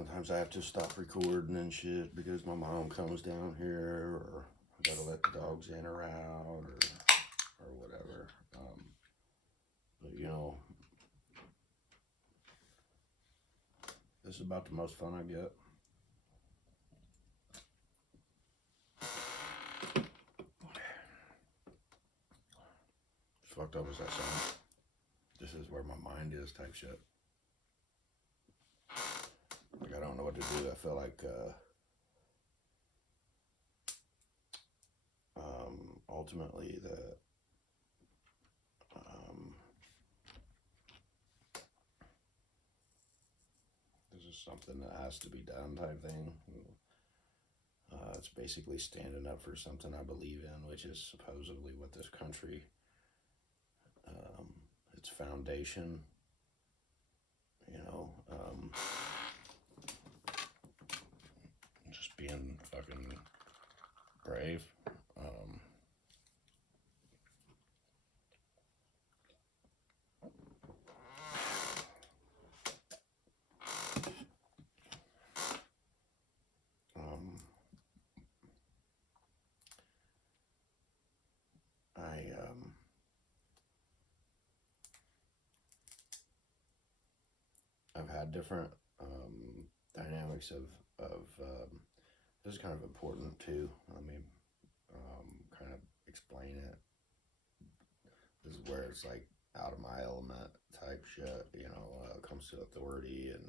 Sometimes I have to stop recording and shit because my mom comes down here, or I gotta let the dogs in or out, or whatever. But you know, this is about the most fun I get. As fucked up as that sounds, this is where my mind is type shit. Like, I don't know what to do. I feel like ultimately that this is something that has to be done type thing. It's basically standing up for something I believe in, which is supposedly what this country, its foundation, you know, just being fucking brave. I've had different dynamics of this is kind of important too. Let me kind of explain it. This is where it's like out of my element type shit, you know, it comes to authority and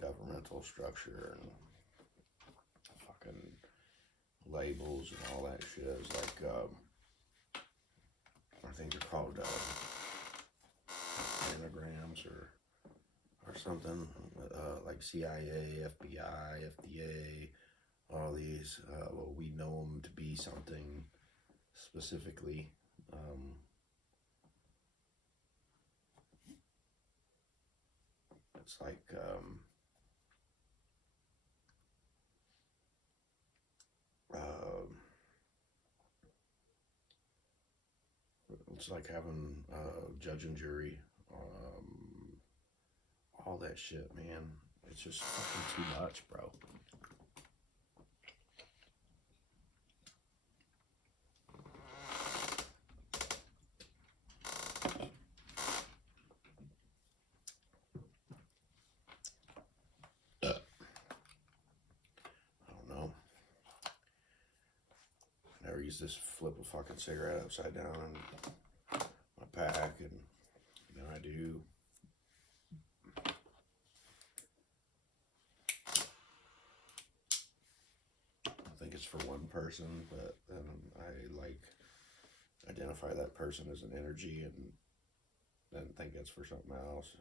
governmental structure and fucking labels and all that shit. Is like, I think they're called anagrams or something, like CIA, FBI, FDA, all these. Well, we know them to be something specifically. It's like it's like having judge and jury, all that shit, man. It's just fucking too much, bro. I used to flip a fucking cigarette upside down in my pack, and now I do. I think it's for one person, but then I like identify that person as an energy and then think it's for something else.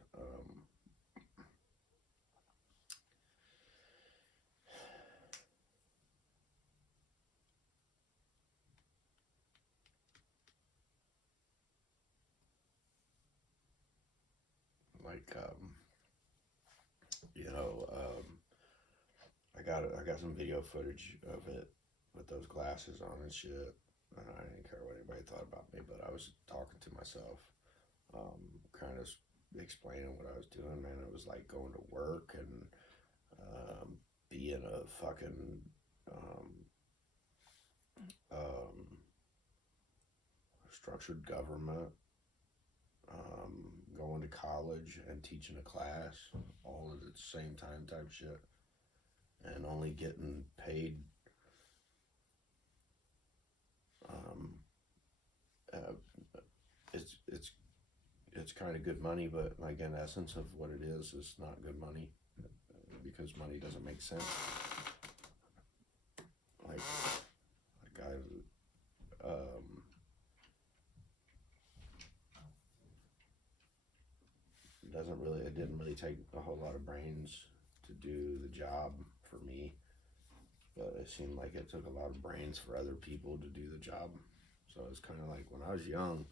You know, I got some video footage of it with those glasses on and shit, and I didn't care what anybody thought about me, but I was talking to myself, kind of explaining what I was doing, man. It was like going to work and being a fucking structured government, going to college and teaching a class all at the same time type shit, and only getting paid it's kind of good money, but like in essence of what it is not good money, because money doesn't make sense. Like I it didn't really take a whole lot of brains to do the job for me, but it seemed like it took a lot of brains for other people to do the job. So it's kind of like when I was young,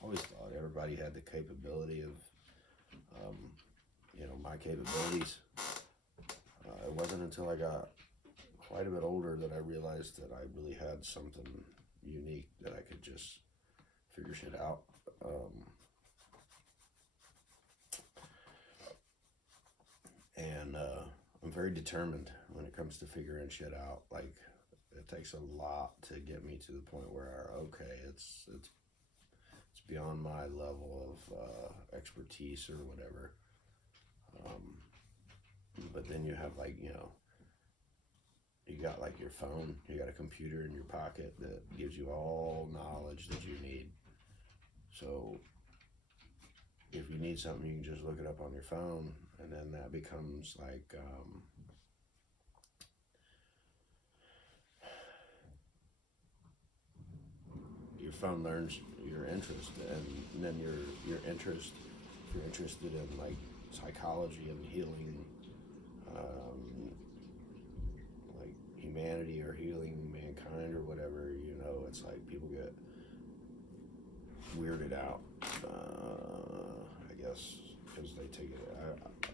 I always thought everybody had the capability of, you know, my capabilities. It wasn't until I got quite a bit older that I realized that I really had something unique that I could just figure shit out. And very determined when it comes to figuring shit out. Like, it takes a lot to get me to the point where, okay, it's beyond my level of expertise or whatever. But then you have, like, you got like your phone, you got a computer in your pocket that gives you all knowledge that you need. So if you need something, you can just look it up on your phone, and then that becomes like your phone learns your interest, and then your interest, if you're interested in like psychology and healing, like humanity or healing mankind or whatever, it's like people get weirded out, I guess, because they take it,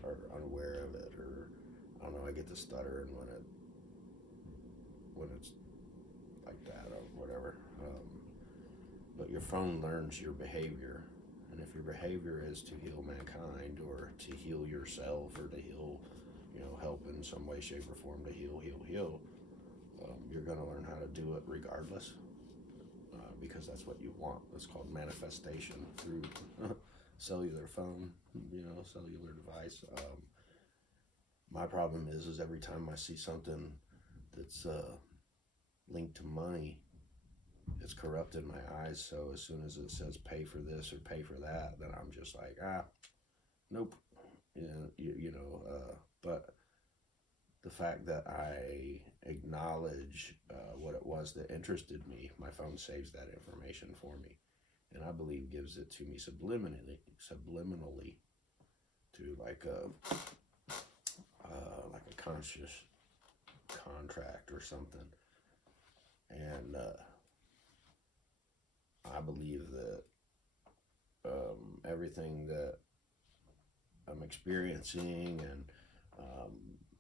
are unaware of it, or I don't know, I get the stuttering when it's like that or whatever. But your phone learns your behavior, and if your behavior is to heal mankind or to heal yourself or to heal, help in some way, shape, or form to heal, you're going to learn how to do it regardless, because that's what you want. It's called manifestation through cellular phone, cellular device. My problem is every time I see something that's linked to money, it's corrupted my eyes. So as soon as it says pay for this or pay for that, then I'm just like, nope. But the fact that I acknowledge what it was that interested me, my phone saves that information for me, and I believe gives it to me subliminally, to like a conscious contract or something. And I believe that everything that I'm experiencing, and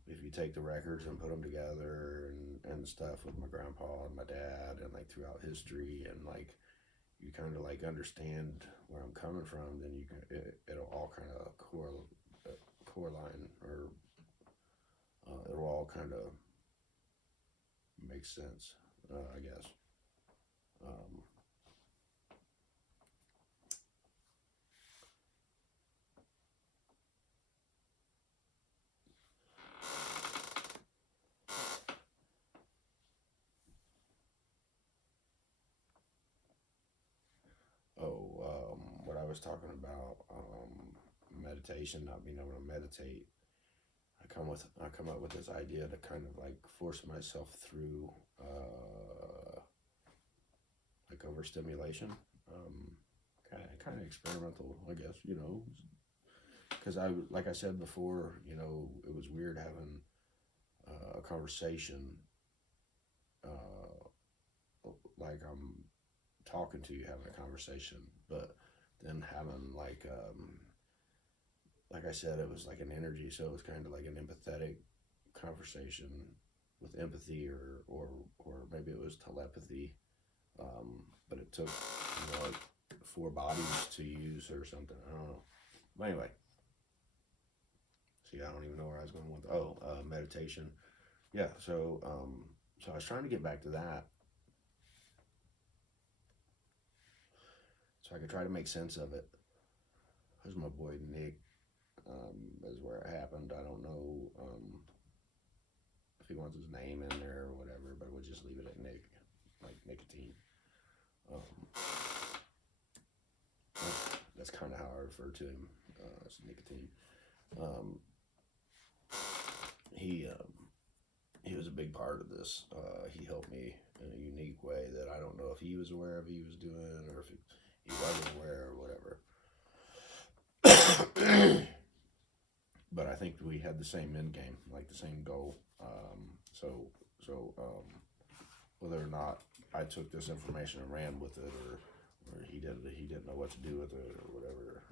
if you take the records and put them together and stuff with my grandpa and my dad and like throughout history, and like you kind of like understand where I'm coming from, then it'll all kind of correlate, or it'll all kind of make sense, I guess. What I was talking about, meditation, not being able to meditate. I come up with this idea to kind of like force myself through like overstimulation, kind of experimental, I guess, because like I said before, it was weird having a conversation, like I'm talking to you, having a conversation, but then having like I said, it was like an energy, so it was kind of like an empathetic conversation with empathy, or maybe it was telepathy, but it took like 4 bodies to use or something. I don't know. But anyway, see, I don't even know where I was going with. Meditation. Yeah. So I was trying to get back to that, so I could try to make sense of it. Because my boy Nick is where it happened. I don't know if he wants his name in there or whatever, but we'll just leave it at Nick, like nicotine. That's kind of how I refer to him, as nicotine. He was a big part of this. He helped me in a unique way that I don't know if he was aware of he was doing, or if he wasn't aware or whatever. But I think we had the same end game, like the same goal. So whether or not I took this information and ran with it, or he didn't know what to do with it or whatever,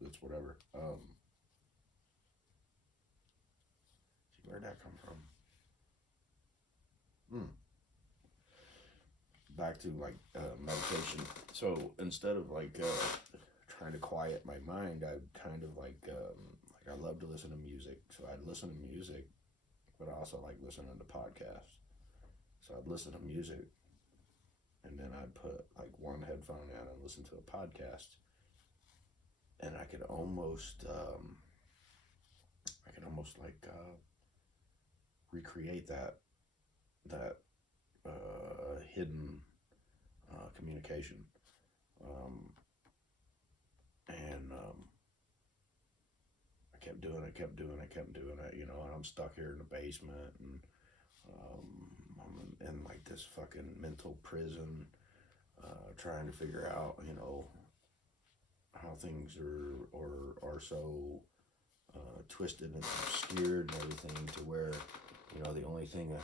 it's whatever. See, where'd that come from? Back to like meditation. So instead of like trying to quiet my mind, I kind of like Like, I love to listen to music, so I'd listen to music, but I also like listening to podcasts. So I'd listen to music, and then I'd put like one headphone in and listen to a podcast, and I could almost like recreate that hidden communication, and I kept doing it, and I'm stuck here in the basement, and I'm in like this fucking mental prison, trying to figure out, how things are so twisted and obscured and everything, to where, the only thing that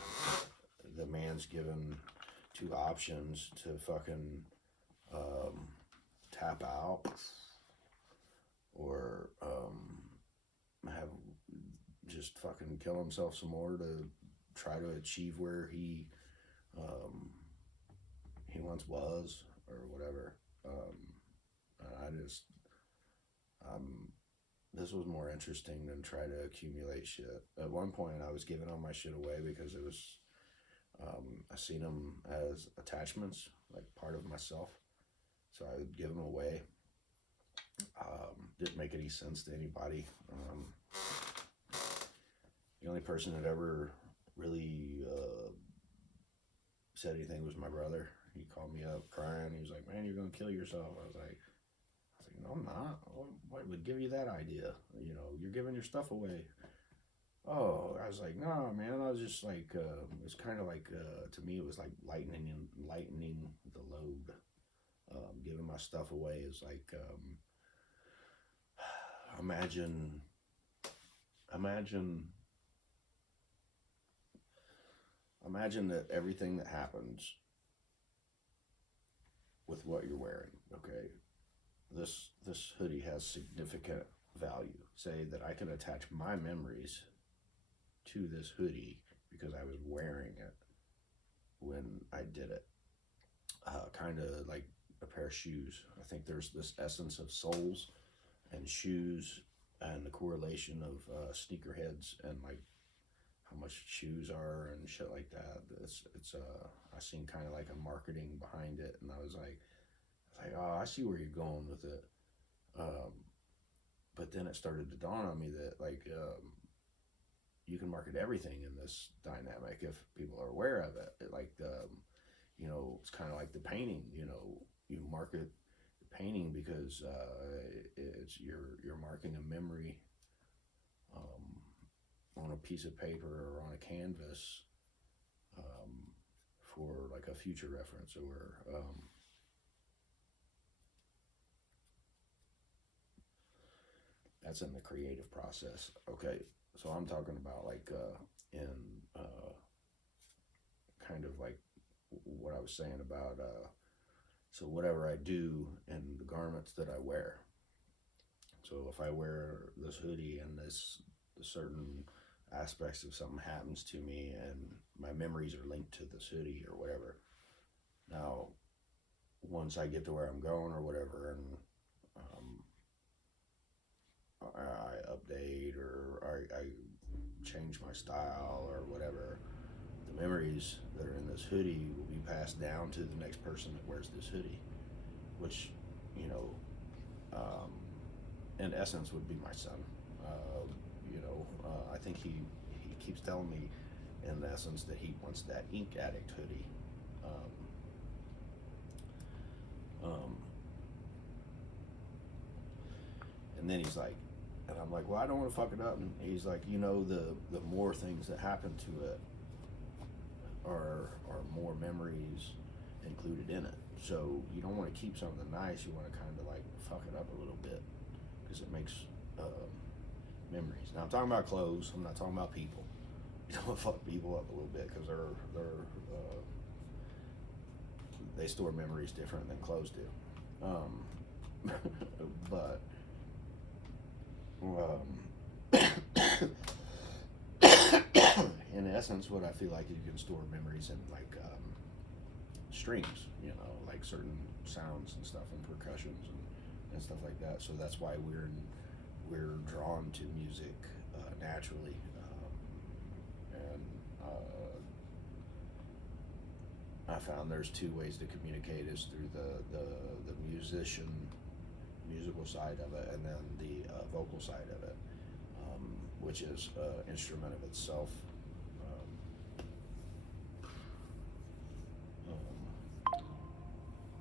the man's given two options: to fucking tap out, or have just fucking kill himself some more to try to achieve where he once was, or whatever. This was more interesting than try to accumulate shit. At one point, I was giving all my shit away because it was, I seen them as attachments, like part of myself. So I would give them away. Didn't make any sense to anybody. The only person that ever really said anything was my brother. He called me up crying. He was like, "Man, you're gonna kill yourself." I was like, "No, I'm not. What would give you that idea? You're giving your stuff away." Oh, I was like, "No, man. I was just like, it's kind of like, to me, it was like lightening the load. Giving my stuff away is like, imagine that everything that happens with what you're wearing, okay? This hoodie has significant value. Say that I can attach my memories to this hoodie because I was wearing it when I did it. Kind of like a pair of shoes. I think there's this essence of soles and shoes, and the correlation of sneakerheads and like how much shoes are and shit like that. It's I seen kind of like a marketing behind it, and I was like, oh, I see where you're going with it. But then it started to dawn on me that like, you can market everything in this dynamic if people are aware of it. It's kind of like the painting. You market the painting because it's you're marking a memory on a piece of paper or on a canvas, for like a future reference, or that's in the creative process. Okay, so I'm talking about like in kind of like what I was saying about so whatever I do in the garments that I wear. So if I wear this hoodie and this certain aspects of something happens to me and my memories are linked to this hoodie or whatever. Now, once I get to where I'm going or whatever, and I update, or I change my style or whatever, the memories that are in this hoodie will be passed down to the next person that wears this hoodie, which, in essence would be my son. I think he keeps telling me, in essence, that he wants that Ink Addict hoodie. And then he's like, and I'm like, well, I don't want to fuck it up. And he's like, the more things that happen to it are more memories included in it. So you don't want to keep something nice. You want to kind of like fuck it up a little bit because it makes memories. Now I'm talking about clothes. I'm not talking about people. You don't want to fuck people up a little bit because they store memories different than clothes do. But in essence, what I feel like, you can store memories in like strings, like certain sounds and stuff, and percussions and stuff like that. So that's why we're drawn to music naturally, and I found there's two ways to communicate: is through the musical side of it, and then the vocal side of it, which is an instrument of itself.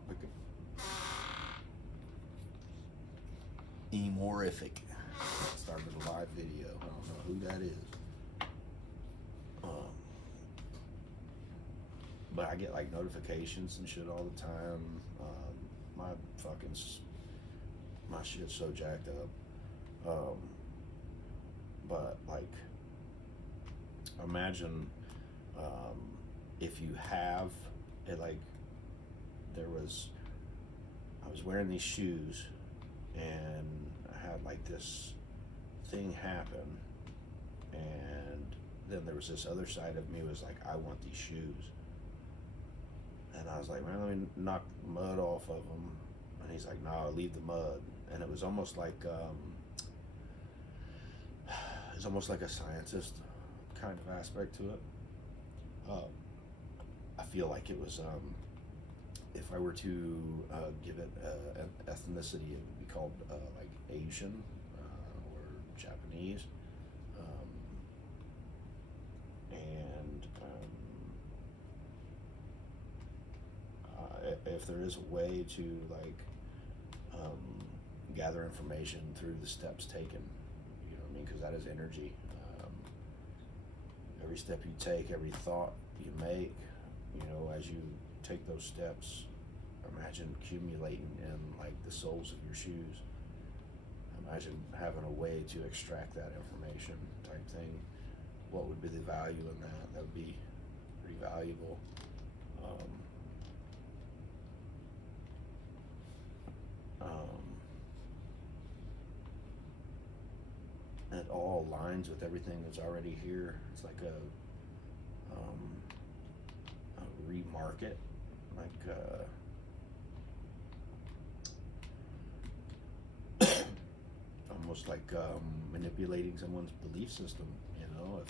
Like Emorific started a live video. I don't know who that is. But I get like notifications and shit all the time. My fucking my shit's so jacked up. But like, imagine if you have it. Like, I was wearing these shoes, and I had like this thing happen, and then there was this other side of me was like, I want these shoes. And I was like, man, let me knock the mud off of them. And he's like, no, leave the mud. And it was almost like a scientist kind of aspect to it. I feel like it was, if I were to give it an ethnicity, it would be called like Asian or Japanese. If there is a way to like gather information through the steps taken, you know what I mean? Because that is energy. Every step you take, every thought you make, you know, as you take those steps, imagine accumulating in like the soles of your shoes. Imagine having a way to extract that information type thing. What would be the value in that? That would be pretty valuable. It all aligns with everything that's already here. It's like a remarket, like almost like manipulating someone's belief system. You know, if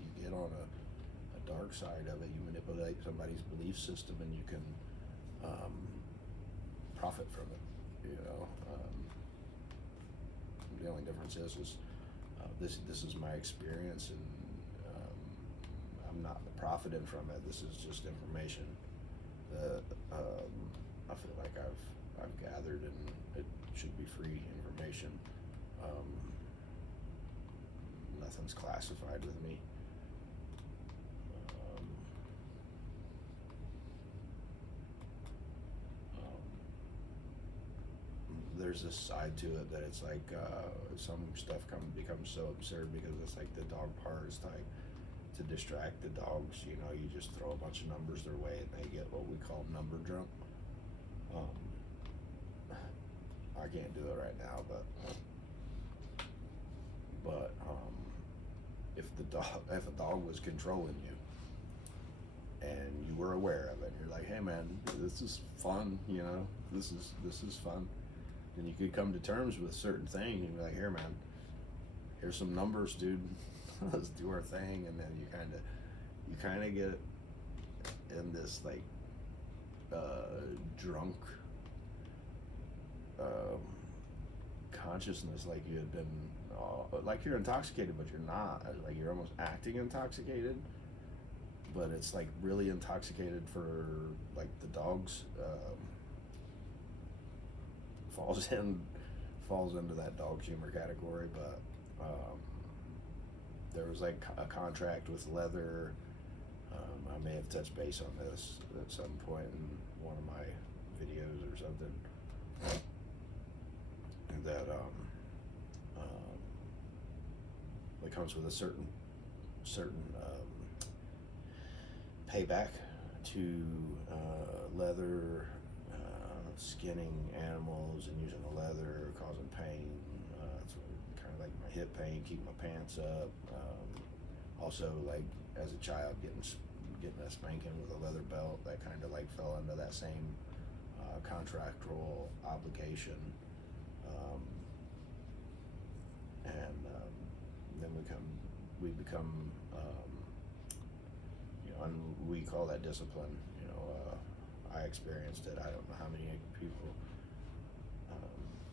you get on a dark side of it, you manipulate somebody's belief system, and you can profit from it. You know, the only difference is this is my experience, and I'm not profiting from it. This is just information that I feel like I've gathered, and it should be free information. Nothing's classified with me. There's this side to it that it's like some stuff becomes so absurd because it's like the dog parts type to distract the dogs. You know, you just throw a bunch of numbers their way and they get what we call number drunk. I can't do it right now, but if a dog was controlling you and you were aware of it, and you're like, hey man, this is fun, you know, this is fun. And you could come to terms with certain things and be like, here man, here's some numbers, dude. Let's do our thing. And then you kind of get in this like drunk consciousness, like you had been like you're intoxicated, but you're not. Like you're almost acting intoxicated, but it's like really intoxicated for like the dogs. Falls into that dog's humor category, but there was like a contract with leather. I may have touched base on this at some point in one of my videos or something. That it comes with a certain payback to leather. Skinning animals and using the leather, causing pain. It's kind of like my hip pain, keeping my pants up. Also, like as a child, getting a spanking with a leather belt, that kind of like fell into that same contractual obligation. and then we become and we call that discipline. I experienced it. I don't know how many people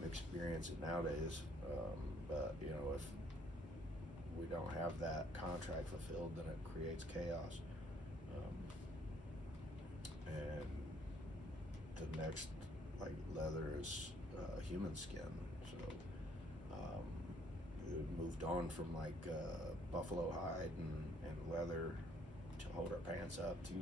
experience it nowadays, but if we don't have that contract fulfilled, then it creates chaos. And the next leather is human skin. So we moved on from buffalo hide and leather to hold our pants up to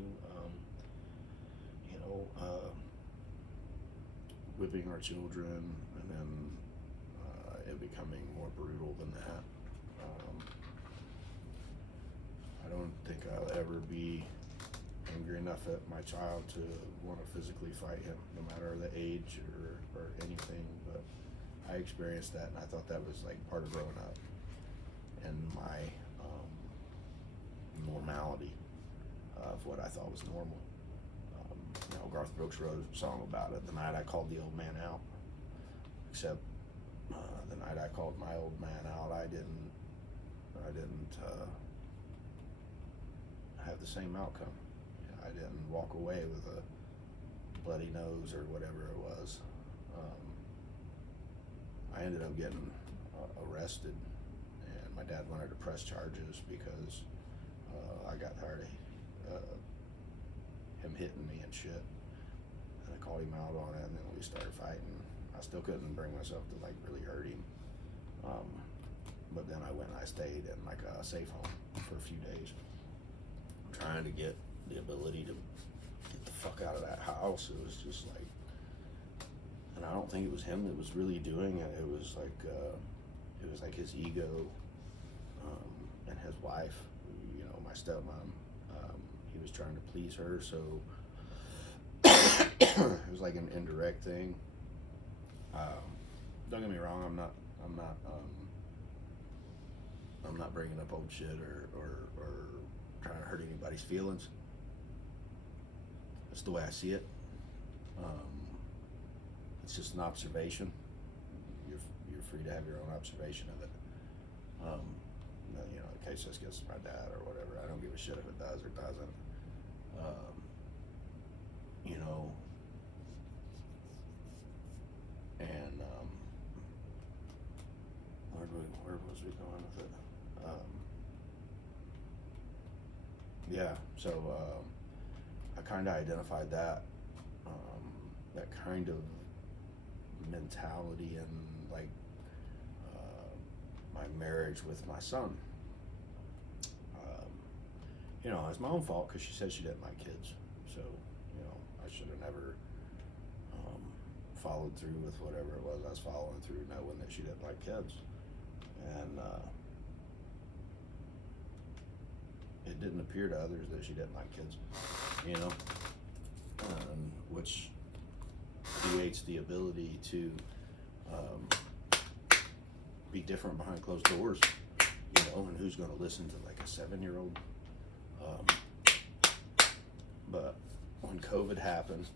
whipping our children, and then it becoming more brutal than that. I don't think I'll ever be angry enough at my child to want to physically fight him, no matter the age or anything. But I experienced that, and I thought that was part of growing up and my normality of what I thought was normal. Garth Brooks wrote a song about it, "The Night I Called the Old Man Out." Except the night I called my old man out, I didn't have the same outcome. I didn't walk away with a bloody nose or whatever it was. I ended up getting arrested, and my dad wanted to press charges because I got tired of him hitting me and shit. And I called him out on it, and then we started fighting. I still couldn't bring myself to really hurt him. But then I went and I stayed in a safe home for a few days, trying to get the ability to get the fuck out of that house. It was just and I don't think it was him that was really doing it. It was his ego, and his wife, my stepmom. He was trying to please her, so it was an indirect thing. Don't get me wrong. I'm not bringing up old shit or trying to hurt anybody's feelings. That's the way I see it. It's just an observation. You're free to have your own observation of it. In case this gets to my dad or whatever, I don't give a shit if it does or doesn't. And where was we going with it? Yeah, so I kind of identified that kind of mentality in my marriage with my son. It's my own fault because she said she didn't like kids, so I should have never followed through with whatever it was I was following through, knowing that she didn't like kids. And it didn't appear to others that she didn't like kids, which creates the ability to be different behind closed doors, and who's going to listen to a 7-year-old. But when COVID happened,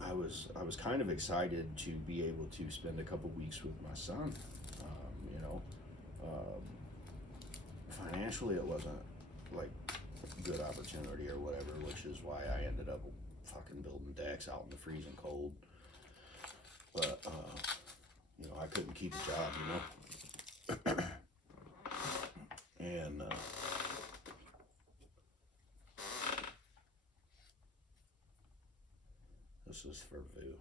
I was kind of excited to be able to spend a couple weeks with my son. Financially, it wasn't a good opportunity or whatever, which is why I ended up fucking building decks out in the freezing cold. But I couldn't keep a job, and this is for Vu.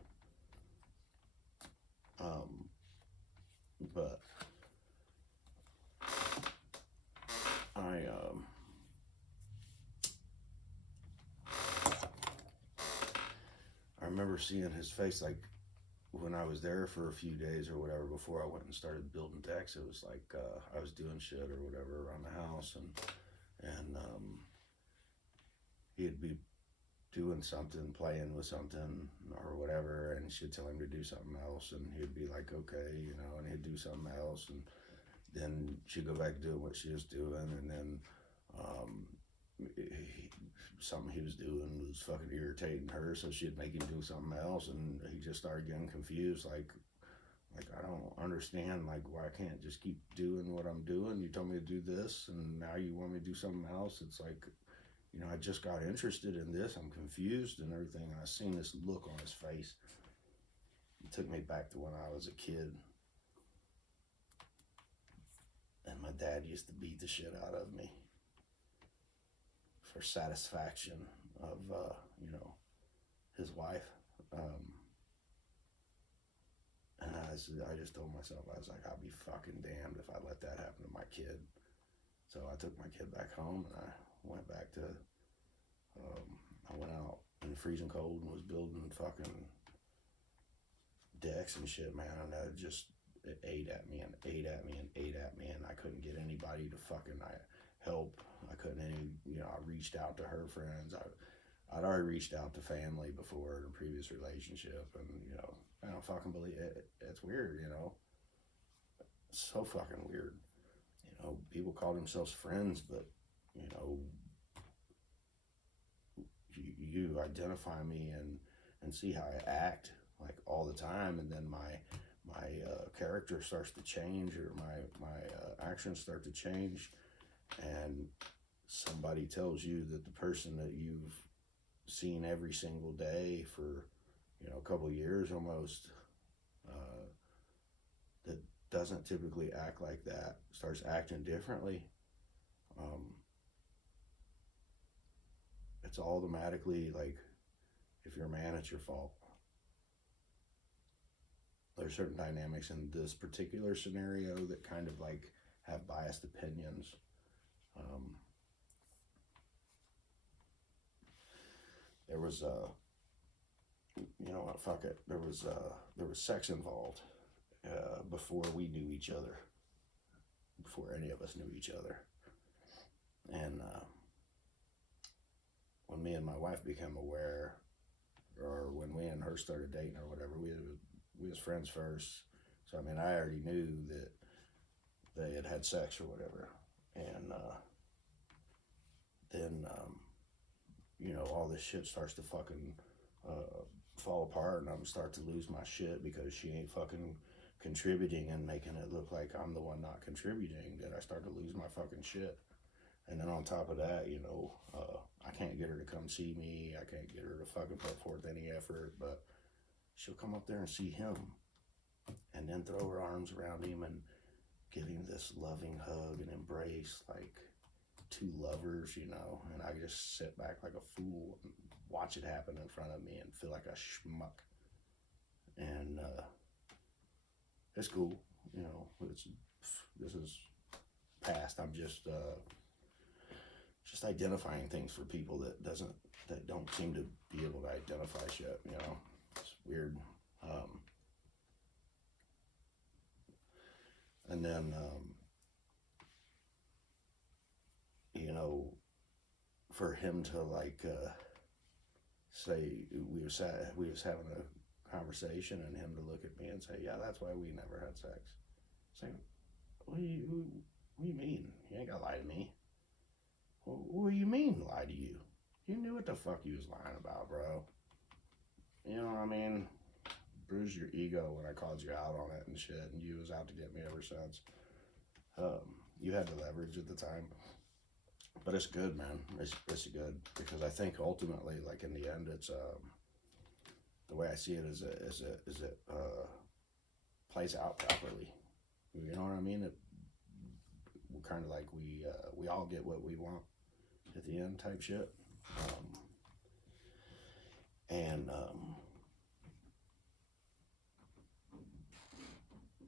But I remember seeing his face when I was there for a few days or whatever before I went and started building decks. It was I was doing shit or whatever around the house, and he'd be doing something, playing with something or whatever, and she'd tell him to do something else, and he'd be like, okay, and he'd do something else, and then she'd go back to doing what she was doing, and then something he was doing was fucking irritating her, so she'd make him do something else, and he just started getting confused. Like I don't understand. Like, why I can't just keep doing what I'm doing? You told me to do this, and now you want me to do something else. It's like, I just got interested in this. I'm confused and everything. And I seen this look on his face. It took me back to when I was a kid. And my dad used to beat the shit out of me for satisfaction of, his wife. And I just told myself, I was like, I'll be fucking damned if I let that happen to my kid. So I took my kid back home, and I went back to, I went out in the freezing cold and was building fucking decks and shit, man. And it ate at me and ate at me and ate at me, and I couldn't get anybody to fucking help. I couldn't I reached out to her friends. I'd already reached out to family before in a previous relationship, and I don't fucking believe it. It's weird, It's so fucking weird. People call themselves friends, but you identify me and see how I act like all the time, and then my character starts to change, or my actions start to change, and somebody tells you that the person that you've seen every single day for a couple of years almost, that doesn't typically act like that, starts acting differently, it's automatically like, if you're a man, it's your fault. There's certain dynamics in this particular scenario that kind of like have biased opinions. There was fuck it. There was sex involved before we knew each other, before any of us knew each other, and when me and my wife became aware, or when we and her started dating or whatever, we was friends first. So I mean, I already knew that they had sex or whatever, and then all this shit starts to fucking fall apart, and I'm start to lose my shit because she ain't fucking contributing and making it look like I'm the one not contributing. Then I start to lose my fucking shit. And then on top of that, I can't get her to come see me. I can't get her to fucking put forth any effort, but she'll come up there and see him, and then throw her arms around him and give him this loving hug and embrace like two lovers, and I just sit back like a fool and watch it happen in front of me and feel like a schmuck. And it's cool, this is past. I'm just identifying things for people that don't seem to be able to identify shit. It's weird. And then for him to like say we was having a conversation, and him to look at me and say, yeah, that's why we never had sex. Say, what do you mean? You ain't gotta lie to me. What do you mean lie to you? You knew what the fuck you was lying about, bro. You know what I mean? Bruised your ego when I called you out on it and shit, and you was out to get me ever since. You had the leverage at the time. But it's good, man. It's good, because I think ultimately, like in the end, it's the way I see it is it plays out properly. You know what I mean? It kind of like we all get what we want at the end type shit.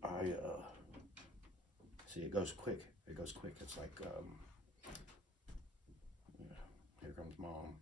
I see, it goes quick. It's like here comes mom.